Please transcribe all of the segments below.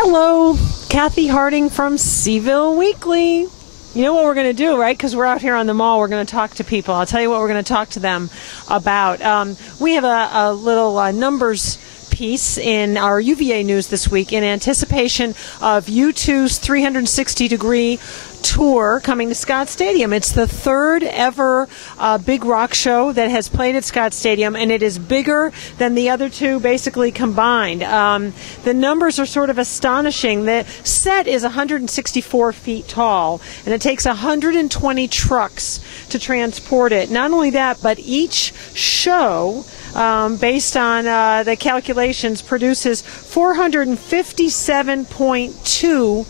Hello, Cathy Harding from C-VILLE Weekly. You know what we're going to do, right? Because we're out here on the mall, we're going to talk to people. I'll tell you what we're going to talk to them about. We have a little numbers piece in our UVA news this week in anticipation of U2's 360-degree tour coming to Scott Stadium. It's the third ever big rock show that has played at Scott Stadium, and it is bigger than the other two basically combined. The numbers are sort of astonishing. The set is 164 feet tall, and it takes 120 trucks to transport it. Not only that, but each show, based on the calculations, produces 457.2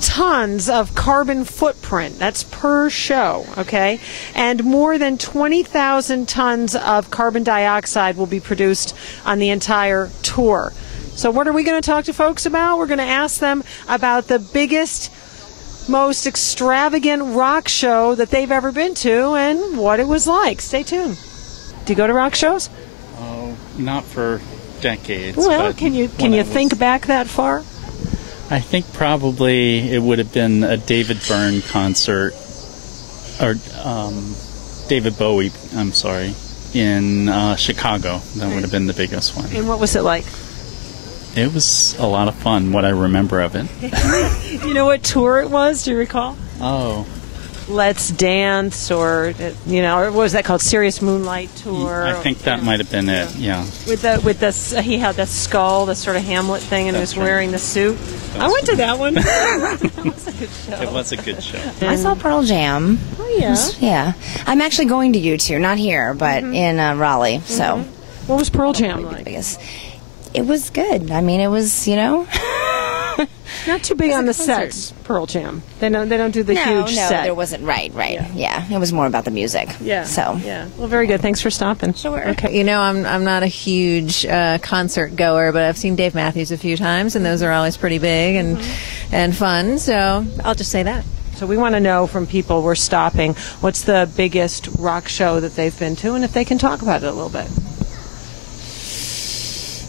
tons of carbon footprint. That's per show, okay? And more than 20,000 tons of carbon dioxide will be produced on the entire tour. So what are we going to talk to folks about? We're going to ask them about the biggest, most extravagant rock show that they've ever been to and what it was like. Stay tuned. Do you go to rock shows? Oh, not for decades. Well, can you think back that far? I think probably it would have been a David Byrne concert, or David Bowie, I'm sorry, in Chicago. That would have been the biggest one. And what was it like? It was a lot of fun, what I remember of it. Do you know what tour it was? Do you recall? Oh. Let's Dance, or or what was that called? Serious Moonlight Tour. I think that might have been it. Yeah. With the he had the skull, the sort of Hamlet thing, and he was wearing the suit. I went to that one. That was a good show. It was a good show. I saw Pearl Jam. Oh yeah. Yeah. I'm actually going to U2, not here, but in Raleigh. So. What was Pearl Jam like? It was good. I mean, it was not too big on the sets. Pearl Jam. They don't do the huge set. No, there wasn't. Right. Yeah, it was more about the music. Yeah. So. Yeah. Well, very good. Thanks for stopping. Sure. Okay. I'm not a huge concert goer, but I've seen Dave Matthews a few times, and those are always pretty big and fun. So I'll just say that. So we want to know from people we're stopping, what's the biggest rock show that they've been to, and if they can talk about it a little bit.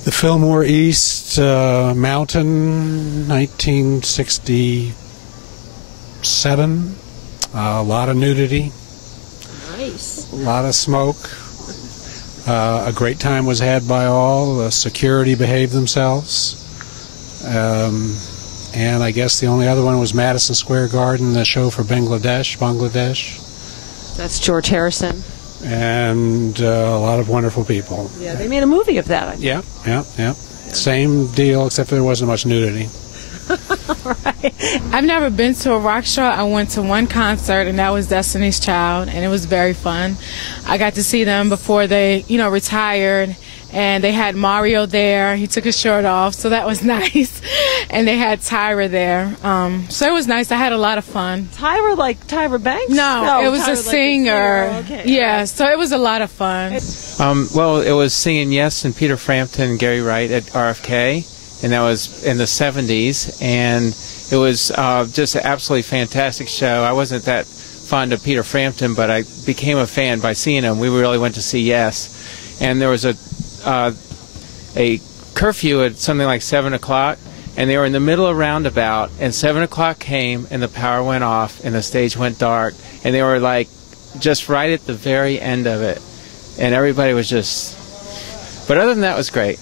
The Fillmore East Mountain, 1967. A lot of nudity. Nice. A lot of smoke. A great time was had by all. The security behaved themselves. And I guess the only other one was Madison Square Garden, the show for Bangladesh. That's George Harrison. And a lot of wonderful people. Yeah, they made a movie of that, I think. Yeah. Same deal, except there wasn't much nudity. Right. I've never been to a rock show. I went to one concert, and that was Destiny's Child, and it was very fun. I got to see them before they, retired, and they had Mario there. He took his shirt off, so that was nice. And they had Tyra there, so it was nice. I had a lot of fun. Tyra, like Tyra Banks? No, it was Tyra a singer. Like okay. Yeah, so it was a lot of fun. Well, it was Singing Yes and Peter Frampton and Gary Wright at RFK, and that was in the 70s, and it was just an absolutely fantastic show. I wasn't that fond of Peter Frampton, but I became a fan by seeing him. We really went to see Yes, and there was a curfew at something like 7 o'clock, and they were in the middle of roundabout, and 7 o'clock came, and the power went off, and the stage went dark, and they were like just right at the very end of it, and everybody was just, but other than that, it was great.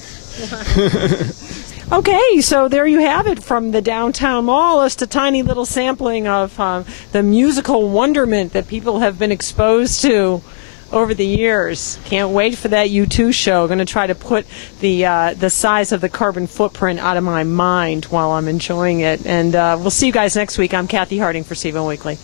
Okay, so there you have it from the downtown mall. Just a tiny little sampling of the musical wonderment that people have been exposed to over the years. Can't wait for that U2 show. Going to try to put the size of the carbon footprint out of my mind while I'm enjoying it. And we'll see you guys next week. I'm Cathy Harding for C-VILLE Weekly.